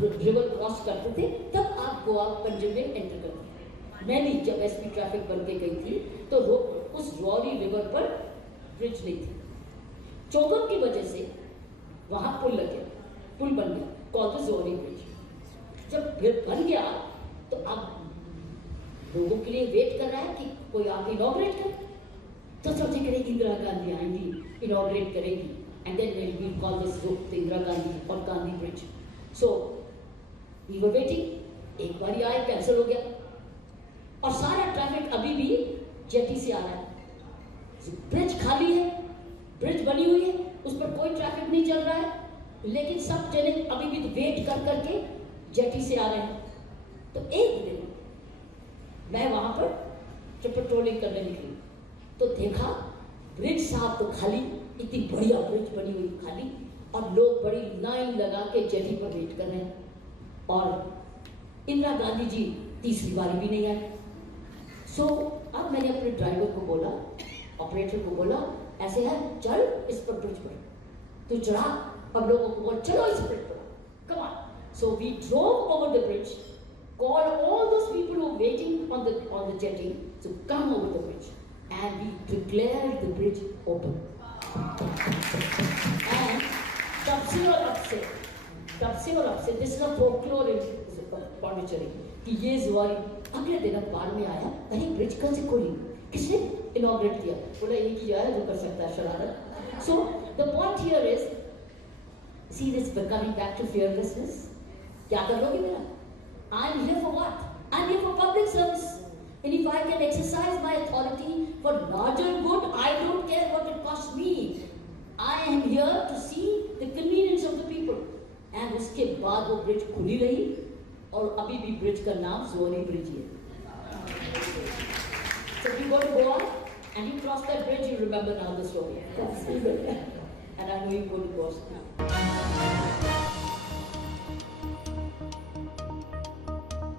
River cross करते थे, तब आप गोवा पंजाब में एंटर करते थे। मैं भी जब एसपी ट्रैफिक बन के गई थी तो उस रॉरी रिवर पर ब्रिज नहीं थी। चौगम की वजह से वहां पुल लग गया, पुल बन गया, कॉल्ड द जोरी ब्रिज। जब फिर बन गया तो अब लोगों के लिए वेट कर रहा है कि कोई आप इनॉग्रेट करे, तो सोचे करेगी इंदिरा गांधी आएंगी, इनॉग्रेट करेगी, and then we call this route Indira Gandhi और Gandhi bridge. So we were waiting, एक बार आए, कैंसिल हो गया, और सारा ट्रैफिक अभी भी जेटी से आ रहा है। ब्रिज खाली है, ब्रिज बनी हुई है, उस पर कोई ट्रैफिक नहीं चल रहा है, लेकिन सब जने अभी भी वेट कर करके जेटी से आ रहे हैं। तो एक दिन मैं वहां पर जब पेट्रोलिंग करने निकली तो देखा ब्रिज साहब तो खाली, इतनी बढ़िया ब्रिज बनी हुई खाली, और लोग बड़ी लाइन लगा के जेटी पर वेट कर रहे हैं, और इंदिरा गांधी जी तीसरी बारी भी नहीं आए। सो अब मैंने अपने ड्राइवर को बोला, ऑपरेटर को बोला, ऐसे है चल इस पर ब्रिज पर, तू चढ़ा, अब लोगों को बोल चलो इस ब्रिज पर, come on. So we drove over the bridge, called all those people who were waiting on the jetty to come over the bridge, and we declared the bridge open. And तब से और अब से this is a folklore in Pondicherry कि ये जुआरी अगले दिन अखबार में आया, अरे ब्रिज कैसे खोली, किसने इनॉग्रेट किया, बोला ये किया है जो कर सकता है शरारत। So the point here is, see this coming back to fearlessness, क्या कर लोगे मेरा? I'm here for what? I'm here for public service. And if I can exercise my authority for larger good, I don't care what it costs me. I am here to see the convenience of the people. And उसके बाद वो bridge खुली रही, और अभी भी bridge का नाम जोरी ब्रिज है। So if you go to Goa and you cross that bridge, you remember now the story. And I know you go to Goa.